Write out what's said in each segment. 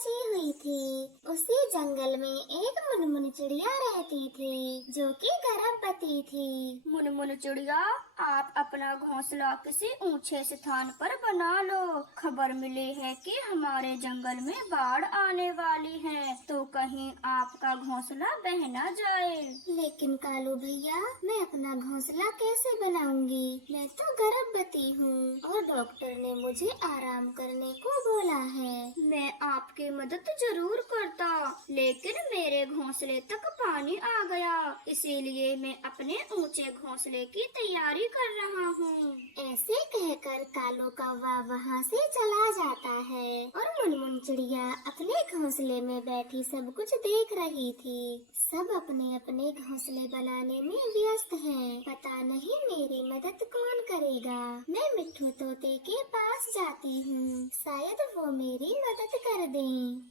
बची हुई थी। उसी जंगल में एक मुनमुन चिड़िया रहती थी जो कि गर्भवती थी। मुनमुन चिड़िया, आप अपना घोंसला किसी ऊंचे स्थान पर बना लो। खबर मिली है कि हमारे जंगल में बाढ़ आने वाली है, तो कहीं आपका घोंसला बह न जाए। लेकिन कालू भैया, मैं अपना घोंसला कैसे बनाऊंगी? मैं तो गर्भवती हूँ और डॉक्टर ने मुझे आराम करने को बोला है। मैं आपकी मदद जरूर करता, लेकिन मेरे घोंसले तक पानी आ गया, इसीलिए मैं अपने ऊंचे घोंसले की तैयारी कर रहा हूँ। ऐसे कहकर कालू कौवा वहाँ से चला जाता है और मुनमुन चिड़िया अपने घोंसले में बैठी सब कुछ देख रही थी। सब अपने अपने घोंसले बनाने में व्यस्त हैं। पता नहीं मेरी मदद कौन करेगा। मैं मिट्ठू तोते के पास जाती हूँ, शायद वो मेरी मदद कर दें।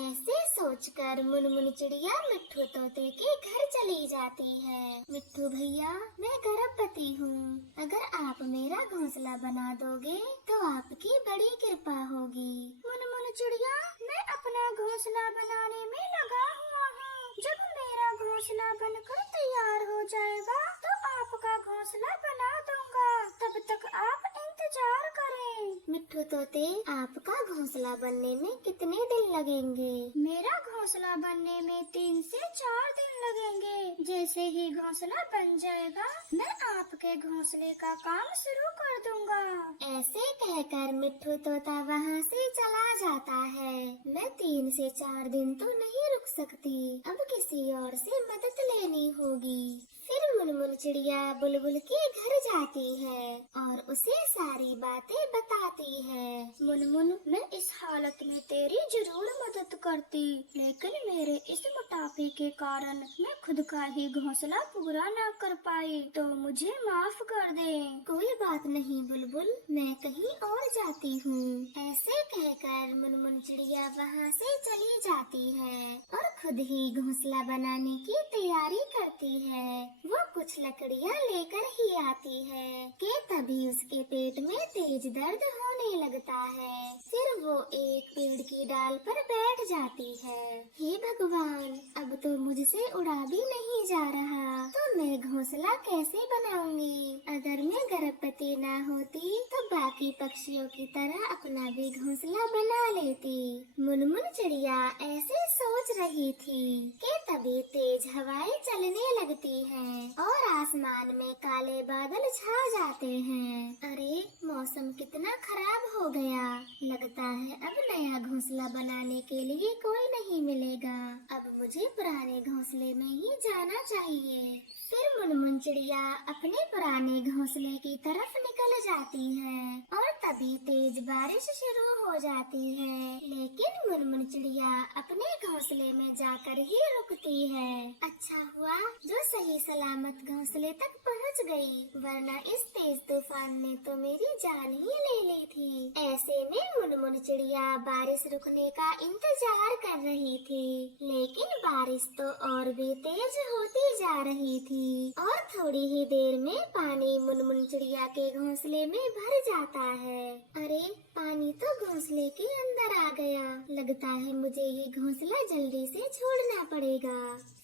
ऐसे सोचकर मुनमुन चिड़िया मिट्ठू तोते के घर चली जाती है। मिट्ठू भैया, मैं गर्भवती हूँ, अगर आप मेरा घोंसला बना दोगे तो आपकी बड़ी कृपा होगी। मुनमुन चिड़िया, मैं अपना घोंसला बनाने में लगा हुआ हूँ। जब मेरा घोंसला बनकर तैयार हो जाएगा तो आपका घोंसला बना दूंगा, तब तक आप इंतजार करें। मिट्ठू तोते, आपका घोंसला बनने में कितने दिन लगेंगे? मेरा घोंसला बनने में 3 से 4 दिन लगेंगे। जैसे ही घोंसला बन जाएगा मैं आपके घोंसले का काम शुरू कर दूंगा। ऐसे कहकर मिट्ठू तोता वहाँ से चला जाता है। मैं 3 से 4 दिन तो नहीं रुक सकती, अब किसी और से मदद लेनी होगी। फिर मुनमुन चिड़िया बुलबुल के घर जाती है और उसे सारी बातें बताती है। मुनमुन, मैं इस हालत में तेरी जरूर मदद करती, लेकिन मेरे इस मोटापे के कारण मैं खुद का ही घोंसला पूरा न कर पाई, तो मुझे माफ कर दे। कोई बात नहीं बुलबुल, मैं कहीं और जाती हूँ। ऐसे कहकर मुनमुन चिड़िया वहाँ से चली जाती है और खुद ही घोंसला बनाने की तैयारी करती है। वो कुछ लकड़ियाँ लेकर ही आती है कि तभी उसके पेट में तेज दर्द होने लगता है। फिर वो एक पेड़ की डाल पर बैठ जाती है। हे भगवान, अब तो मुझसे उड़ा भी नहीं जा रहा, तो मैं घोंसला कैसे बनाऊंगी? अगर मैं गर्भवती ना होती तो बाकी पक्षियों की तरह अपना भी घोंसला बना लेती। मुनमुन चिड़िया ऐसे सोच रही थी कि तभी तेज हवाएं चलने लगती हैं और आसमान में काले बादल छा जाते हैं। अरे, मौसम कितना खराब हो गया। लगता है अब नया घोंसला बनाने के लिए कोई नहीं मिलेगा। अब मुझे पुराने घोंसले में ही जाना चाहिए। फिर मुनमुन चिड़िया अपने पुराने घोंसले की तरफ निकल जाती है और तभी तेज बारिश शुरू हो जाती है। लेकिन मुनमुन चिड़िया अपने घोंसले में जाकर ही रुकती है। अच्छा हुआ जो सही सलामत घोंसले तक पहुंच गई, वरना इस तेज तूफान ने तो मेरी जान ही ले ली थी। ऐसे में मुनमुन चिड़िया बारिश रुकने का इंतजार कर रही थी, लेकिन बारिश तो और भी तेज होती जा रही थी और थोड़ी ही देर में पानी मुनमुन चिड़िया के घोंसले में भर जाता है। अरे, पानी तो घोंसले के अंदर आ गया। लगता है मुझे ये घोंसला जल्दी से छोड़ना पड़ेगा।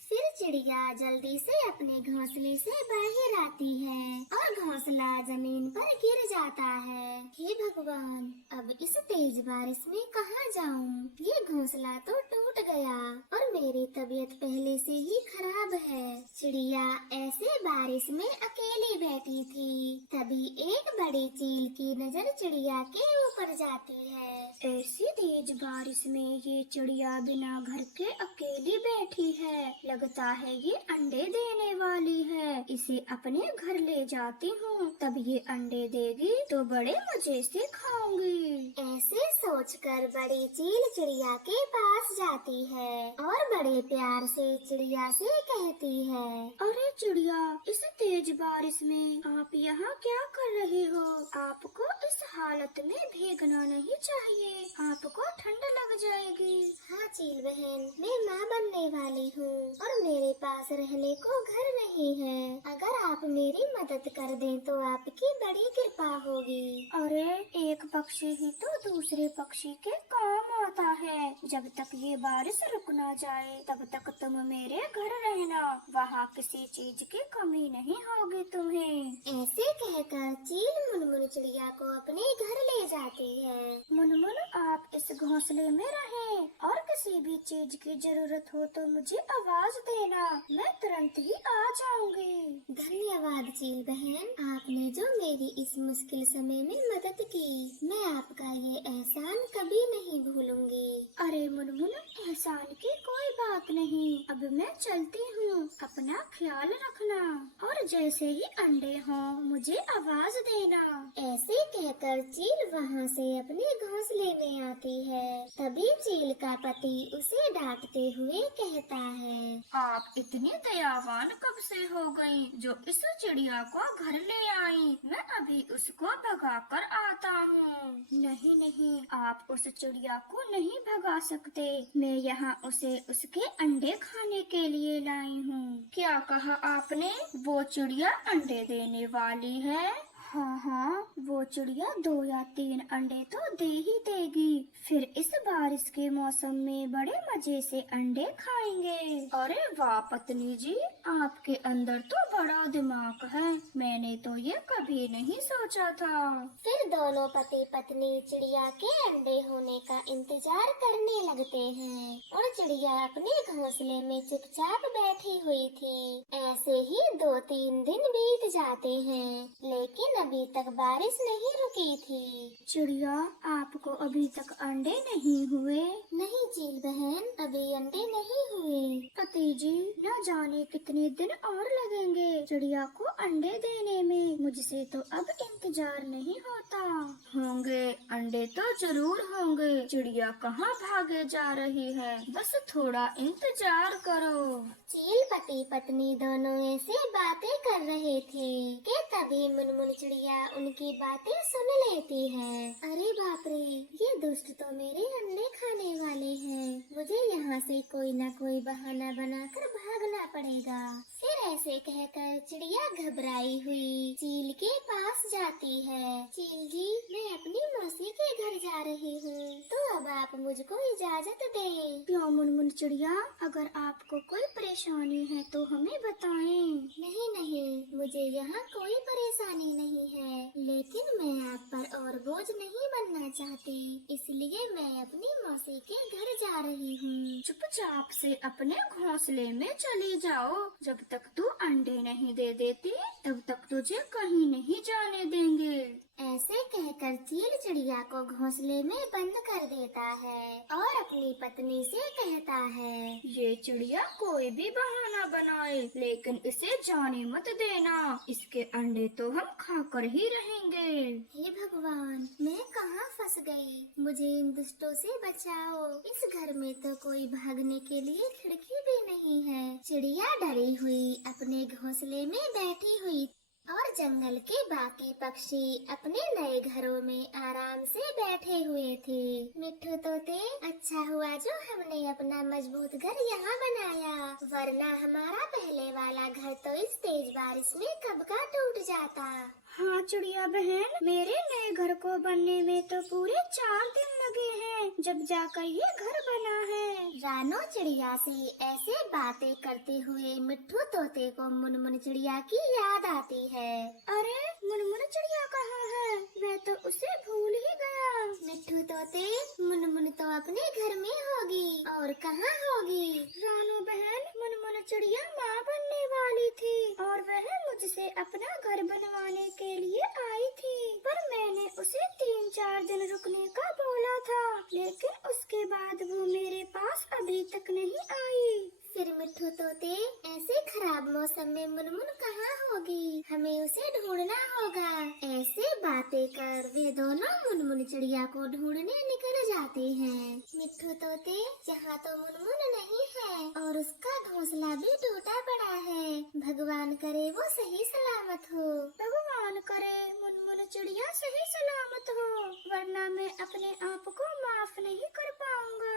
फिर चिड़िया जल्दी से अपने घोंसले से बाहर आती है और घोंसला जमीन पर गिर जाता है। हे भगवान, अब इस तेज बारिश में कहाँ जाऊँ? ये घोंसला तो टूट गया और मेरी तबीयत पहले से ही खराब है। चिड़िया ऐसे बारिश में अकेली बैठी थी, तभी एक बड़ी चील की नजर चिड़िया के ऊपर जाती है। ऐसी तेज बारिश में ये चिड़िया बिना घर के अकेली बैठी है। लगता है ये अंडे देने वाली है, इसे अपने घर ले जाती हूँ, तब ये अंडे देगी तो बड़े मजे से खाऊंगी। ऐसे सोचकर बड़ी चील चिड़िया के पास जाती है और बड़े प्यार से चिड़िया से कहती है, अरे चिड़िया, इस तेज बारिश में आप यहाँ क्या कर रहे हो? आपको इस हालत में भीगना नहीं चाहिए, आपको ठंड लग जाएगी। हाँ चील बहन, मैं माँ बनने वाली हूँ और मेरे पास रहने को घर नहीं है। अगर आप मेरी मदद कर दें तो आपकी बड़ी कृपा होगी। अरे एक पक्षी ही तो दूसरे पक्षी के काम आता है। जब तक ये बारिश रुक ना जाए तब तक तुम मेरे घर रहना, वहाँ किसी चीज की कमी नहीं होगी तुम्हें। ऐसे कहकर चील मुनमुन चिड़िया को अपने घर ले जाती है। मुनमुन, आप इस घोंसले में रहें और किसी भी चीज की जरूरत हो तो मुझे आवाज देना, मैं तुरंत ही आ जाऊंगी। धन्यवाद चील बहन, आपने जो मेरी इस मुश्किल समय में मदद की, मैं आपका ये एहसान कभी नहीं भूलूंगी। अरे मुनमुन, एहसान की कोई बात नहीं, अब मैं चलती हूँ, अपना ख्याल रखना और जैसे ही अंडे हों मुझे आवाज देना। ऐसे कहकर चील वहाँ से अपने घोंसले में आती है। तभी चील का पति उसे डांटते हुए कहता है, आप इतनी दयावान कब से हो गई जो इस चिड़िया को घर ले आई? मैं अभी उसको भगा कर आता हूँ। नहीं नहीं, आप उस चिड़िया को नहीं भगा सकते, मैं यहाँ उसे उसके अंडे खाने के लिए लाई हूँ। क्या कहा आपने? वो चिड़िया अंडे देने वाली है? हाँ हाँ, वो चिड़िया 2 या 3 अंडे तो दे ही देगी। फिर इस बारिश के मौसम में बड़े मजे से अंडे खाएंगे। अरे वाह पत्नी जी, आपके अंदर तो बड़ा दिमाग है, मैंने तो ये कभी नहीं सोचा था। फिर दोनों पति पत्नी चिड़िया के अंडे होने का इंतजार करने लगते हैं और चिड़िया अपने घोंसले में चुपचाप बैठी हुई थी। ऐसे ही 2-3 दिन बीत जाते हैं, लेकिन अभी तक बारिश नहीं रुकी थी। चिड़िया, आपको अभी तक अंडे नहीं हुए? नहीं चील बहन, अभी अंडे नहीं हुए। पति जी, न जाने कितने दिन और लगेंगे चिड़िया को अंडे देने में, मुझसे तो अब इंतजार नहीं होता। होंगे, अंडे तो जरूर होंगे, चिड़िया कहाँ भागे जा रही है, बस थोड़ा इंतजार करो। चील पति पत्नी दोनों ऐसे बातें कर रहे थे कि तभी मुनमुन चिड़िया उनकी बातें सुन लेती है। अरे बाप रे, ये दुष्ट तो मेरे अंडे खाने वाले हैं, मुझे यहाँ से कोई न कोई बहाना बनाकर भागना पड़ेगा। फिर ऐसे कहकर चिड़िया घबराई हुई चील के पास जाती है। चील जी, मैं अपनी मौसी के घर जा रही हूँ, तो अब आप मुझको इजाजत दें। क्यों मुनमुन चिड़िया, अगर आपको कोई परेशानी है तो हमें बताएं। नहीं नहीं, मुझे यहाँ कोई परेशानी नहीं है, लेकिन मैं आप पर और बोझ नहीं बनना चाहती, इसलिए मैं अपनी मौसी के घर जा रही हूँ। चुपचाप से अपने घोंसले में चली जाओ, जब तक तू अंडे नहीं दे देती तब तक तुझे कहीं नहीं जाने देंगे। ऐसे कहकर चील चिड़िया को घोंसले में बंद कर देता है और अपनी पत्नी से कहता है, ये चिड़िया कोई भी बहाना बनाए लेकिन इसे जाने मत देना, इसके अंडे तो हम खाकर ही रहेंगे। हे भगवान, मैं कहाँ फंस गई, मुझे इन दुष्टों से बचाओ। इस घर में तो कोई भागने के लिए खिड़की भी नहीं है। चिड़िया डरी हुई अपने घोंसले में बैठी हुई और जंगल के बाकी पक्षी अपने नए घरों में आराम से बैठे हुए थे। मिट्ठू तोते, अच्छा हुआ जो हमने अपना मजबूत घर यहाँ बनाया, वरना हमारा पहले वाला घर तो इस तेज बारिश में कब का टूट जाता। हाँ चिड़िया बहन, मेरे नए घर को बनने में तो पूरे 4 दिन लगे हैं, जब जाकर ये घर बना है। रानो चिड़िया से ऐसे बातें करते हुए मिट्ठू तोते को मुनमुन चिड़िया की याद आती है। अरे मुनमुन चिड़िया कहाँ है, मैं तो उसे भूल ही गया। मिट्ठू तोते, मुनमुन तो अपने घर में होगी, और कहाँ होगी? रानो बहन, मुनमुन चिड़िया माँ बनने वाली थी और वह मुझसे अपना घर बनवाने के लिए आई थी, पर मैंने उसे 3-4 दिन रुकने का बोला था, लेकिन उसके बाद वो मेरे पास अभी तक नहीं आई। फिर मिट्ठू तोते, ऐसे खराब मौसम में मुनमुन कहाँ होगी? हमें उसे ढूंढना होगा। ऐसे बातें बातें कर वे दोनों मुनमुन चिड़िया को ढूंढने निकल जाते हैं। मिट्ठू तोते, यहाँ तो मुनमुन नहीं है और उसका घोंसला भी टूटा पड़ा है। भगवान करे वो सही सलामत हो। भगवान करे मुनमुन चिड़िया सही सलामत हो, वरना मैं अपने आप को माफ नहीं कर पाऊंगा।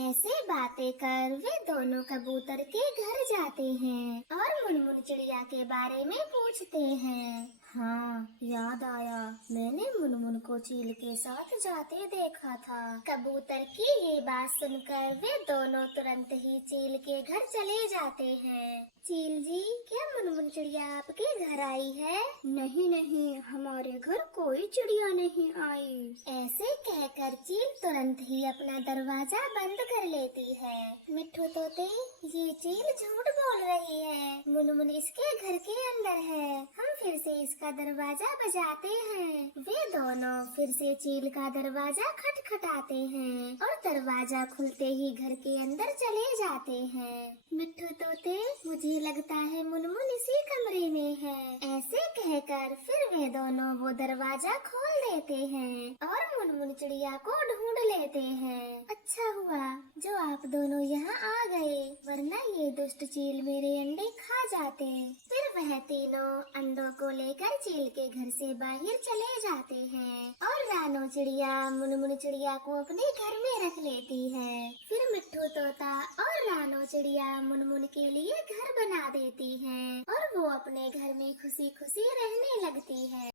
ऐसे बातें कर वे दोनों कबूतर के घर जाते हैं और मुनमुन चिड़िया के बारे में पूछते हैं। हाँ, याद आया, मैंने मुनमुन को चील के साथ जाते देखा था। कबूतर की ये बात सुनकर वे दोनों तुरंत ही चील के घर चले जाते हैं। चील जी, क्या मुनमुन चिड़िया आपके घर आई है? नहीं नहीं, हमारे घर कोई चिड़िया नहीं आई। ऐसे कहकर चील तुरंत ही अपना दरवाजा बंद कर लेती है। मिट्ठू तोते, ये चील झूठ बोल रही है। मुनमुन इसके घर के अंदर है। हम फिर से इसका दरवाजा बजाते हैं। वे दोनों फिर से चील का दरवाजा खटखटाते हैं और दरवाजा खुलते ही घर के अंदर चले जाते हैं। मिट्ठू तोते, मुझे लगता है मुनमुन इसी कमरे में है। ऐसे कहकर फिर वे दोनों वो दरवाजा खोल देते हैं और मुनमुन चिड़िया को ढूंढ लेते हैं। अच्छा हुआ जो आप दोनों यहाँ आ गए, वरना ये दुष्ट चील मेरे अंडे खा जाते। फिर वह तीनों अंडों को लेकर चील के घर से बाहर चले जाते हैं और रानो चिड़िया मुनमुन चिड़िया को अपने घर में रख लेती है। फिर मिट्ठू तोता और रानो चिड़िया मुनमुन के लिए घर बना देती हैं और वो अपने घर में खुशी खुशी रहने लगती है।